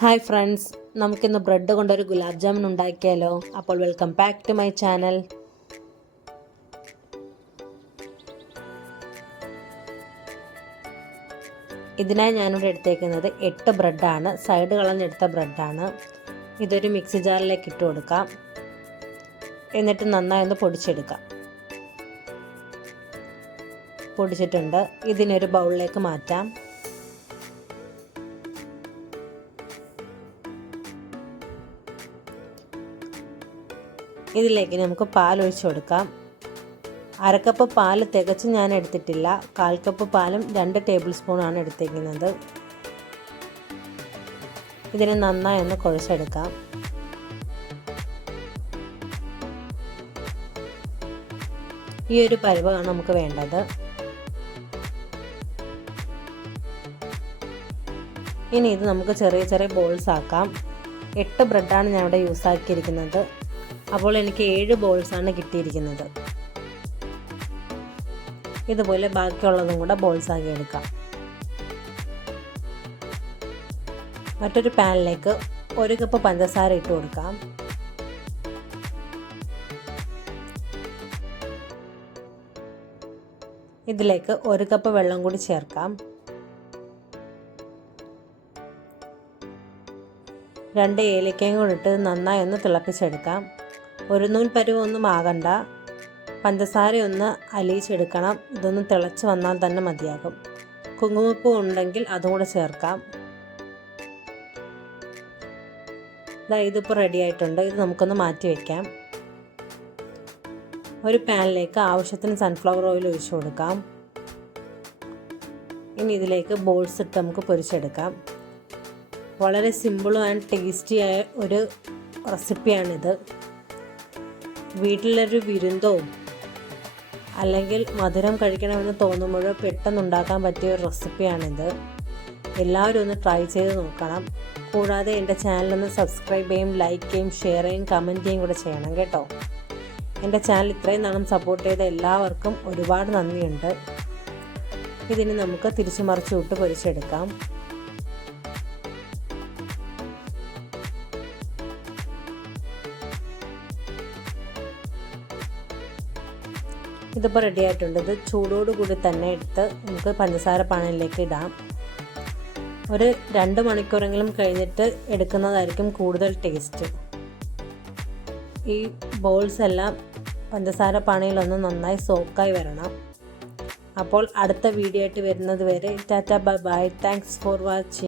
Hi friends, നമുക്കിന്ന് bread കൊണ്ടൊരു ഗുലാബ് ജാമുൻ ഉണ്ടാക്കിയാലോ. അപ്പോൾ welcome back to my channel. ഇതിനായി ഞാനിവിടെ എടുത്തേക്കുന്നത് 8 ബ്രെഡാണ്. സൈഡ് കളഞ്ഞെടുത്ത ബ്രെഡാണ്. ഇതൊരു മിക്സി ജാറിലേക്ക് ഇട്ട് കൊടുക്കാം. എന്നിട്ട് നന്നായി ഒന്ന് പൊടിച്ചെടുക്കാം. പൊടിച്ചിട്ടുണ്ട്. ഇതിനൊരു ബൗളിലേക്ക് മാറ്റാം. ഇതിലേക്ക് നമുക്ക് പാൽ ഒഴിച്ചു കൊടുക്കാം. അരക്കപ്പ് പാൽ തികച്ച് ഞാൻ എടുത്തിട്ടില്ല. 1/4 കപ്പ് പാലും 2 ടേബിൾ സ്പൂണാണ് എടുത്തിരിക്കുന്നത്. ഇതിനെ നന്നായി ഒന്ന് കുഴച്ചെടുക്കാം. ഈ ഒരു പരുവമാണ് നമുക്ക് വേണ്ടത്. ഇനി ഇത് നമുക്ക് ചെറിയ ചെറിയ ബോൾസ് ആക്കാം. 8 ബ്രെഡാണ് ഞാൻ ഇവിടെ യൂസ് ആക്കിയിരിക്കുന്നത്. അപ്പോൾ എനിക്ക് 7 ബോൾസാണ് കിട്ടിയിരിക്കുന്നത്. ഇതുപോലെ ബാക്കിയുള്ളതും കൂടെ ബോൾസ് ആക്കി എടുക്കാം. മറ്റൊരു പാനിലേക്ക് 1 കപ്പ് പഞ്ചസാര ഇട്ട് കൊടുക്കാം. ഇതിലേക്ക് 1 കപ്പ് വെള്ളം കൂടി ചേർക്കാം. 2 ഏലക്കയും കൂടി ഇട്ട് നന്നായി ഒന്ന് തിളപ്പിച്ചെടുക്കാം. ഒരു നൂൽ പരുവൊന്നും ആകണ്ട. പഞ്ചസാരയൊന്ന് അലിയിച്ചെടുക്കണം. ഇതൊന്ന് തിളച്ച് വന്നാൽ തന്നെ മതിയാകും. കുങ്കുമപ്പൂ ഉണ്ടെങ്കിൽ അതും കൂടെ ചേർക്കാം. ഇതിപ്പോൾ റെഡി ആയിട്ടുണ്ട്. ഇത് നമുക്കൊന്ന് മാറ്റി വയ്ക്കാം. ഒരു പാനിലേക്ക് ആവശ്യത്തിന് സൺഫ്ലവർ ഓയിൽ ഒഴിച്ചു കൊടുക്കാം. ഇനി ഇതിലേക്ക് ബോൾസ് ഇട്ട് നമുക്ക് പൊരിച്ചെടുക്കാം. വളരെ സിമ്പിളും ആൻഡ് ടേസ്റ്റിയായ ഒരു റെസിപ്പിയാണിത്. വീട്ടിലൊരു വിരുന്നോ അല്ലെങ്കിൽ മധുരം കഴിക്കണമെന്ന് തോന്നുമ്പോഴോ പെട്ടെന്ന് ഉണ്ടാക്കാൻ പറ്റിയ ഒരു റെസിപ്പിയാണിത്. എല്ലാവരും ഒന്ന് ട്രൈ ചെയ്ത് നോക്കണം. കൂടാതെ എൻ്റെ ചാനലൊന്ന് സബ്സ്ക്രൈബ് ചെയ്യും, ലൈക്ക് ചെയ്യും, ഷെയർ ചെയ്യും, കമൻറ്റ് ചെയ്യും കൂടെ ചെയ്യണം കേട്ടോ. എൻ്റെ ചാനൽ ഇത്രയും നാളും സപ്പോർട്ട് ചെയ്ത എല്ലാവർക്കും ഒരുപാട് നന്ദിയുണ്ട്. ഇതിന് നമുക്ക് തിരിച്ചു മറിച്ച് വിട്ട് പൊരിച്ചെടുക്കാം. ഇതിപ്പോൾ റെഡി ആയിട്ടുണ്ട്. ഇത് ചൂടോടുകൂടി തന്നെ എടുത്ത് നമുക്ക് പഞ്ചസാര പാനിലേക്ക് ഇടാം. ഒരു 2 മണിക്കൂറെങ്കിലും കഴിഞ്ഞിട്ട് എടുക്കുന്നതായിരിക്കും കൂടുതൽ ടേസ്റ്റ്. ഈ ബോൾസ് എല്ലാം പഞ്ചസാര പാനിയിലൊന്ന് നന്നായി സോക്കായി വരണം. അപ്പോൾ അടുത്ത വീഡിയോ ആയിട്ട് വരുന്നത് വരെ Tata bye bye. Thanks for watching.